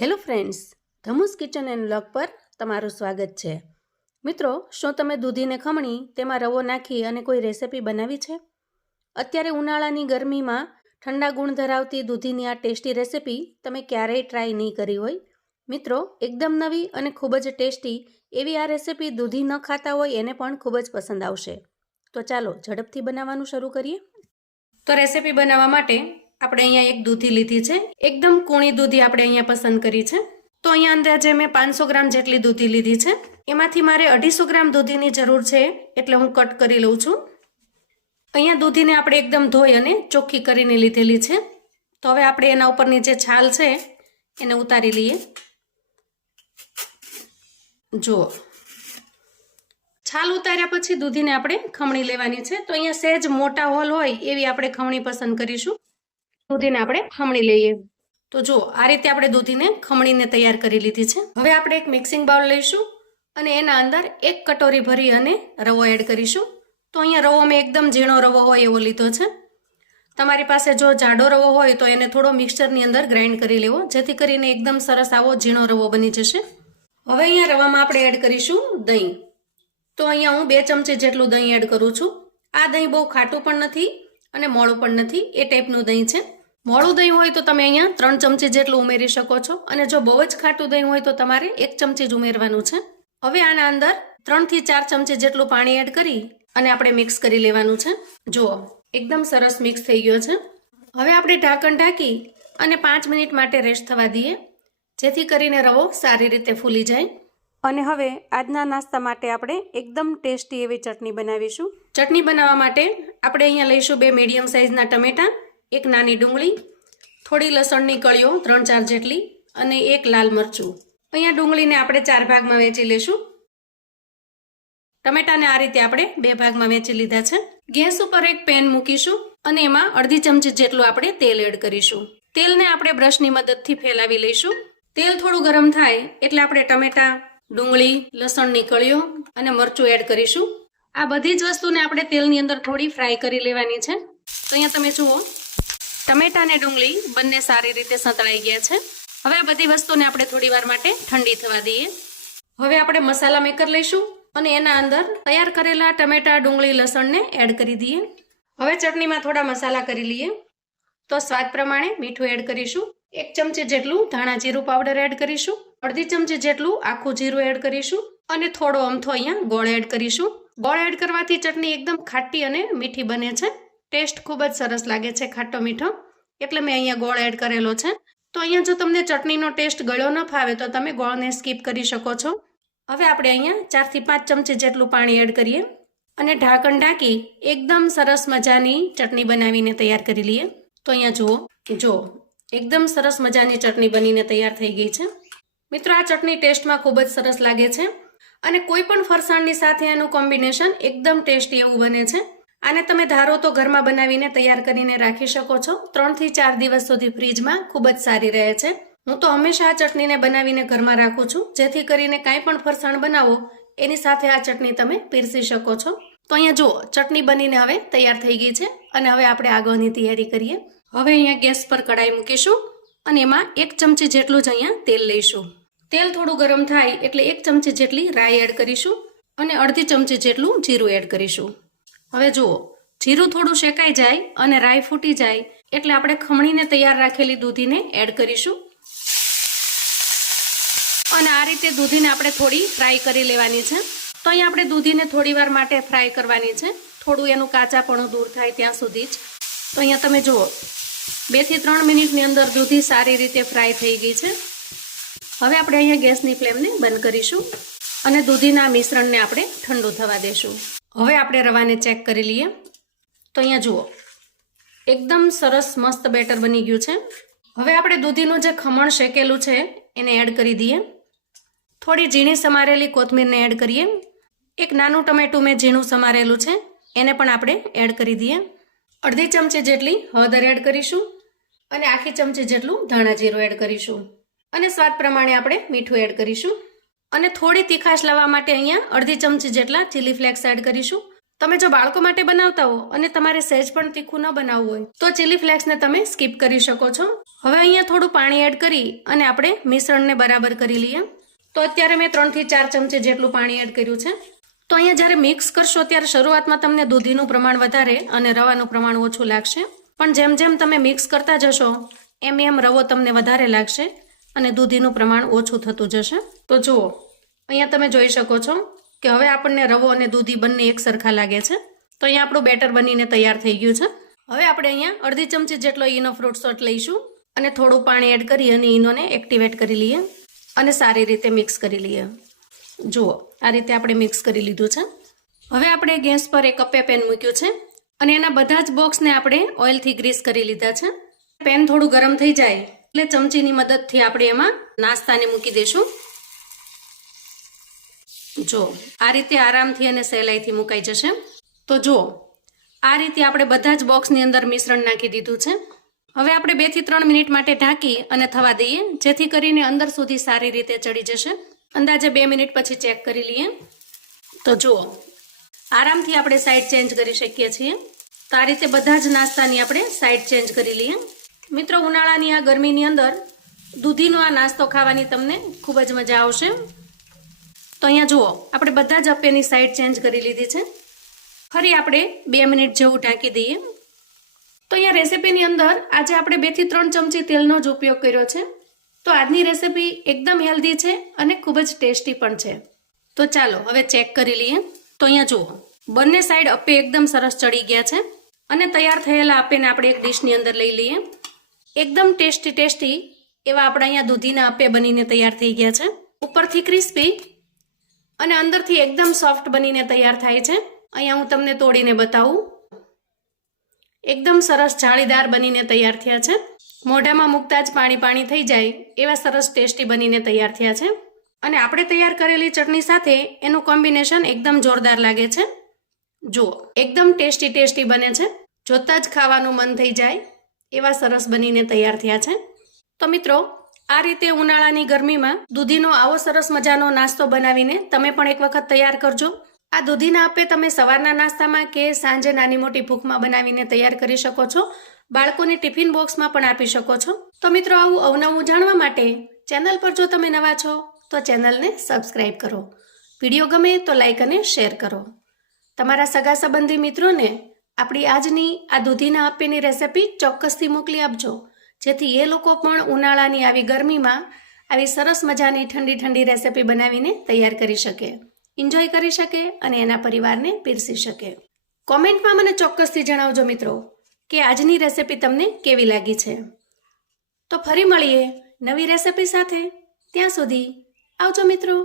Hello friends, ધમુસ kitchen and vlog પર તમારું સ્વાગત છે. મિત્રો, શું તમે દૂધીને ખમણી તેમાં રવો નાખી અને કોઈ રેસિપી બનાવી છે? અત્યારે ઉનાળાની ગરમીમાં ઠંડા ગુણ ધરાવતી દૂધીની આ ટેસ્ટી રેસિપી તમે ક્યારેય ટ્રાય નહીં કરી હોય. મિત્રો, એકદમ નવી અને ખૂબ જ ટેસ્ટી એવી આ રેસિપી દૂધી ન ખાતા હોય એને પણ ખૂબ જ પસંદ આવશે. તો ચાલો ઝડપથી બનાવવાનું શરૂ કરીએ. તો રેસિપી બનાવવા માટે આપણે અહીંયા એક દૂધી લીધી છે. એકદમ કૂણી દૂધી આપણે અહીંયા પસંદ કરી છે. તો અહીંયા અંદાજે મેં 500 ગ્રામ જેટલી દૂધી લીધી છે. એમાંથી મારે 250 ગ્રામ દૂધીની જરૂર છે, એટલે હું કટ કરી લઉં છું. અહીંયા દૂધીને આપણે એકદમ ધોઈ અને ચોખ્ખી કરીને લીધેલી છે. તો હવે આપણે એના ઉપરની જે છાલ છે એને ઉતારી લઈએ. જુઓ, છાલ ઉતાર્યા પછી દૂધીને આપણે ખમણી લેવાની છે. તો અહીંયા સહેજ મોટા હોલ હોય એવી આપણે ખમણી પસંદ કરીશું. દૂધીને આપણે ખમણી લઈએ. તો જો આ રીતે આપણે દૂધીને ખમણીને તૈયાર કરી લીધી છે. હવે આપણે એક મિક્સિંગ બાઉલ લઈશું અને એના અંદર 1 કટોરી ભરી અને રવો એડ કરીશું. તો અહીંયા રવો મેં એકદમ ઝીણો રવો હોય એવો લીધો છે. તમારી પાસે જો જાડો રવો હોય તો એને થોડો મિક્સચરની અંદર ગ્રાઇન્ડ કરી લેવો, જેથી કરીને એકદમ સરસ આવો ઝીણો રવો બની જશે. હવે અહીંયા રવામાં આપણે એડ કરીશું દહીં. તો અહીંયા હું 2 ચમચી જેટલું દહીં એડ કરું છું. આ દહીં બહુ ખાટું પણ નથી અને મોળું પણ નથી, એ ટાઈપનું દહીં છે. મોળું દહીં હોય તો તમે અહીંયા 3 ચમચી જેટલું ઉમેરી શકો છો, અને જો બહુ જ ખાટું દહીં હોય તો તમારે 1 ચમચી જ ઉમેરવાનું છે. હવે આના અંદર 3 થી 4 ચમચી જેટલું પાણી એડ કરી અને આપણે મિક્સ કરી લેવાનું છે. જુઓ, એકદમ સરસ મિક્સ થઈ ગયો છે. હવે આપણે ઢાંકણ ઢાંકી અને 5 મિનિટ માટે રેસ્ટ થવા દઈએ, જેથી કરીને રવો સારી રીતે ફૂલી જાય. અને હવે આજના નાસ્તા માટે આપણે એકદમ ટેસ્ટી એવી ચટણી બનાવીશું. ચટણી બનાવવા માટે આપણે અહીંયા લઈશું 2 મીડિયમ સાઇઝના ટમેટાં, 1 નાની ડુંગળી, થોડી લસણની કળીઓ 3-4 જેટલી અને 1 લાલ મરચું. અહીંયા ડુંગળીને આપણે 4 ભાગમાં વહેંચી લેશું. ટમેટાને આ રીતે આપણે 2 ભાગમાં વહેંચી લીધા છે. ગેસ ઉપર એક પેન મૂકીશું અને એમાં અડધી ચમચી જેટલું આપણે તેલ એડ કરીશું. તેલને આપણે બ્રશની મદદથી ફેલાવી લઈશું. તેલ થોડું ગરમ થાય એટલે આપણે ટમેટા, ડુંગળી, લસણની કળીઓ અને મરચું એડ કરીશું. આ બધી જ વસ્તુને આપણે તેલની અંદર થોડી ફ્રાય કરી લેવાની છે. તો અહીંયા તમે જુઓ, ટમેટા અને ડુંગળી બંને સારી રીતે સંતળાઈ ગયા છે. હવે આ બધી વસ્તુને આપણે થોડી વાર માટે ઠંડી થવા દઈએ. હવે આપણે મસાલા મેકર લઈશું અને એના અંદર તૈયાર કરેલા ટમેટા, ડુંગળી, લસણને એડ કરી દઈએ. હવે ચટણીમાં થોડા મસાલા કરી લઈએ. તો સ્વાદ પ્રમાણે મીઠું એડ કરીશું. 1 ચમચી જેટલું ધાણા જીરું પાવડર એડ કરીશું. અડધી ચમચી જેટલું આખું જીરું એડ કરીશું અને થોડો અમથો અહીંયા ગોળ એડ કરીશું. ગોળ એડ કરવાથી ચટણી એકદમ ખાટી અને મીઠી બને છે. ટેસ્ટ ખૂબ જ સરસ લાગે છે, ખાટો મીઠો, એટલે મેં અહીંયા ગોળ એડ કરેલો છે. તો અહીંયા જો તમને ચટણીનો ટેસ્ટ ગળ્યો ન ફાવે તો તમે ગોળને સ્કીપ કરી શકો છો. હવે આપણે અહીંયા 4 થી 5 ચમચી જેટલું પાણી એડ કરીએ અને ઢાંકણ ઢાંકી એકદમ સરસ મજાની ચટણી બનાવીને તૈયાર કરી લઈએ. તો અહીંયા જુઓ, એકદમ સરસ મજાની ચટણી બનીને તૈયાર થઈ ગઈ છે. મિત્રો, આ ચટણી ટેસ્ટમાં ખૂબ જ સરસ લાગે છે અને કોઈ પણ ફરસાણની સાથે એનું કોમ્બિનેશન એકદમ ટેસ્ટી એવું બને છે. આને તમે ધારો તો ઘરમાં બનાવીને તૈયાર કરીને રાખી શકો છો. 3 થી 4 દિવસ સુધી ફ્રીજમાં ખૂબ જ સારી રહે છે. હું તો હંમેશા આ ચટણીને બનાવીને ઘરમાં રાખું છું, જેથી કરીને કાંઈ પણ ફરસાણ બનાવો એની સાથે આ ચટણી તમે પીરસી શકો છો. તો અહીંયા જુઓ, ચટણી બનીને હવે તૈયાર થઈ ગઈ છે અને હવે આપણે આગળની તૈયારી કરીએ. હવે અહીંયા ગેસ પર કઢાઈ મૂકીશું અને એમાં 1 ચમચી જેટલું જ અહીંયા તેલ લઈશું. તેલ થોડું ગરમ થાય એટલે 1 ચમચી જેટલી રાઈ એડ કરીશું અને અડધી ચમચી જેટલું જીરું એડ કરીશું. હવે જુઓ, જીરું થોડું શેકાઈ જાય અને રાઈ ફૂટી જાય એટલે આપણે ખમણીને તૈયાર રાખેલી દૂધીને એડ કરીશું અને આ રીતે દૂધીને આપણે થોડી ફ્રાય કરી લેવાની છે. તો અહીંયા આપણે દૂધીને થોડી વાર માટે ફ્રાય કરવાની છે, થોડું એનું કાચાપણું દૂર થાય ત્યાં સુધી જ. તો અહીંયા તમે જુઓ, 2 થી 3 મિનિટની અંદર દૂધી સારી રીતે ફ્રાય થઈ ગઈ છે. હવે આપણે અહીંયા ગેસની ફ્લેમને બંધ કરીશું અને દૂધીના મિશ્રણને આપણે ઠંડુ થવા દેશું. હવે આપણે રવાને ચેક કરી લઈએ. તો અહીંયા જુઓ, એકદમ સરસ મસ્ત બેટર બની ગયું છે. હવે આપણે દૂધીનું જે ખમણ શેકેલું છે એને એડ કરી દઈએ. થોડી ઝીણી સમારેલી કોથમીરને એડ કરીએ. 1 નાનું ટમેટું મેં ઝીણું સમારેલું છે એને પણ આપણે એડ કરી દઈએ. અડધી ચમચી જેટલી હળદર એડ કરીશું અને આખી ચમચી જેટલું ધાણા જીરું એડ કરીશું અને સ્વાદ પ્રમાણે આપણે મીઠું એડ કરીશું અને થોડી તીખાશ લાવવા માટે અહીંયા અડધી ચમચી જેટલા ચીલી ફ્લેક્સ એડ કરીશું. તમે જો બાળકો માટે બનાવતા હો અને તમારે સહેજ પણ તીખું ન બનાવવું હોય તો ચીલી ફ્લેક્સને તમે સ્કીપ કરી શકો છો. હવે અહીંયા થોડું પાણી એડ કરી અને આપણે મિશ્રણને બરાબર કરી લઈએ. તો અત્યારે મેં 3 થી 4 ચમચી જેટલું પાણી એડ કર્યું છે. તો અહીંયા જ્યારે મિક્સ કરશો ત્યારે શરૂઆતમાં તમને દૂધીનું પ્રમાણ વધારે અને રવાનું પ્રમાણ ઓછું લાગશે, પણ જેમ જેમ તમે મિક્સ કરતા જશો એમ રવો તમને વધારે લાગશે અને દૂધીનું પ્રમાણ ઓછું થતું જશે. તો જુઓ અહીંયા તમે જોઈ શકો છો કે હવે આપણને રવો અને દૂધી બંને એક સરખા લાગે છે. તો અહીંયા આપણું બેટર બનીને તૈયાર થઈ ગયું છે. હવે આપણે અહીંયા અડધી ચમચી જેટલો ઈનો ફ્રૂટ સોલ્ટ લઈશું અને થોડું પાણી એડ કરી અને ઈનોને એક્ટિવેટ કરી લઈએ અને સારી રીતે મિક્સ કરી લઈએ. જુઓ આ રીતે આપણે મિક્સ કરી લીધું છે. હવે આપણે ગેસ પર એક અપ્પે પેન મૂક્યું છે અને એના બધા જ બોક્સને આપણે ઓઇલથી ગ્રીસ કરી લીધા છે. પેન થોડું ગરમ થઈ જાય એટલે ચમચીની મદદથી આપણે એમાં નાસ્તાને મૂકી દઈશું. જો આ રીતે આરામથી અને સહેલાઈથી મુકાઈ જશે. તો જુઓ આ રીતે આપણે બધા જ બોક્સની અંદર મિશ્રણ નાખી દીધું છે. હવે આપણે 2 થી 3 મિનિટ માટે ઢાંકી અને થવા દઈએ, જેથી કરીને અંદર સુધી સારી રીતે ચડી જશે. અંદાજે 2 મિનિટ પછી ચેક કરી લઈએ. તો જુઓ આરામથી આપણે સાઈડ ચેન્જ કરી શકીએ છીએ. તો આ રીતે બધા જ નાસ્તાની આપણે સાઈડ ચેન્જ કરી લઈએ. મિત્રો ઉનાળાની આ ગરમીની અંદર દૂધીનો આ નાસ્તો ખાવાની તમને ખૂબ જ મજા આવશે. તો અહીંયા જુઓ આપણે બધા જ અપ્પેની સાઈડ ચેન્જ કરી લીધી છે. ફરી આપણે 2 મિનિટ જેવું ઢાંકી દઈએ. તો અહીંયા રેસીપીની અંદર આજે આપણે 2 થી 3 ચમચી તેલનો જ ઉપયોગ કર્યો છે. તો આજની રેસીપી એકદમ હેલ્ધી છે અને ખૂબ જ ટેસ્ટી પણ છે. તો ચાલો હવે ચેક કરી લઈએ. તો અહીંયા જુઓ બંને સાઈડ અપ્પે એકદમ સરસ ચડી ગયા છે અને તૈયાર થયેલા અપ્પેને આપણે એક ડીશની અંદર લઈ લઈએ. એકદમ ટેસ્ટી એવા આપણા અહીંયા દૂધીના અપ્પે બનીને તૈયાર થઈ ગયા છે. ઉપરથી ક્રિસ્પી અને અંદરથી એકદમ સોફ્ટ બનીને તૈયાર થાય છે. અહીંયા હું તમને તોડીને બતાવું. એકદમ સરસ જાળીદાર બનીને તૈયાર થયા છે. મોઢામાં મૂકતા જ પાણી થઈ જાય એવા સરસ ટેસ્ટી બનીને તૈયાર થયા છે. અને આપણે તૈયાર કરેલી ચટણી સાથે એનું કોમ્બિનેશન એકદમ જોરદાર લાગે છે. જુઓ એકદમ ટેસ્ટી બને છે. જોતાં જ ખાવાનું મન થઈ જાય એવા સરસ બનીને તૈયાર થયા છે. તો મિત્રો આ રીતે ઉનાળાની ગરમીમાં દૂધીનો આવો સરસ મજાનો નાસ્તો બનાવીને તમે પણ એક વખત તૈયાર કરજો. આ દૂધીના અપ્પે તમે સવારના નાસ્તામાં કે સાંજે નાની મોટી ભૂખમાં બનાવીને તૈયાર કરી શકો છો. બાળકોને ટિફિન બોક્સમાં પણ આપી શકો છો. તો મિત્રો આવું અવનવું જાણવા માટે ચેનલ પર જો તમે નવા છો તો ચેનલને સબસ્ક્રાઇબ કરો. વિડીયો ગમે તો લાઈક અને શેર કરો. તમારા સગા સંબંધી મિત્રોને આપણી આજની આ દૂધીના અપ્પેની રેસિપી ચોક્કસથી મોકલી આપજો, જેથી એ લોકો પણ ઉનાળાની આવી ગરમીમાં આવી સરસ મજાની ઠંડી રેસિપી બનાવીને તૈયાર કરી શકે, એન્જોય કરી શકે અને એના પરિવારને પીરસી શકે. કોમેન્ટમાં મને ચોક્કસથી જણાવજો મિત્રો કે આજની રેસિપી તમને કેવી લાગી છે. તો ફરી મળીએ નવી રેસિપી સાથે. ત્યાં સુધી આવજો મિત્રો.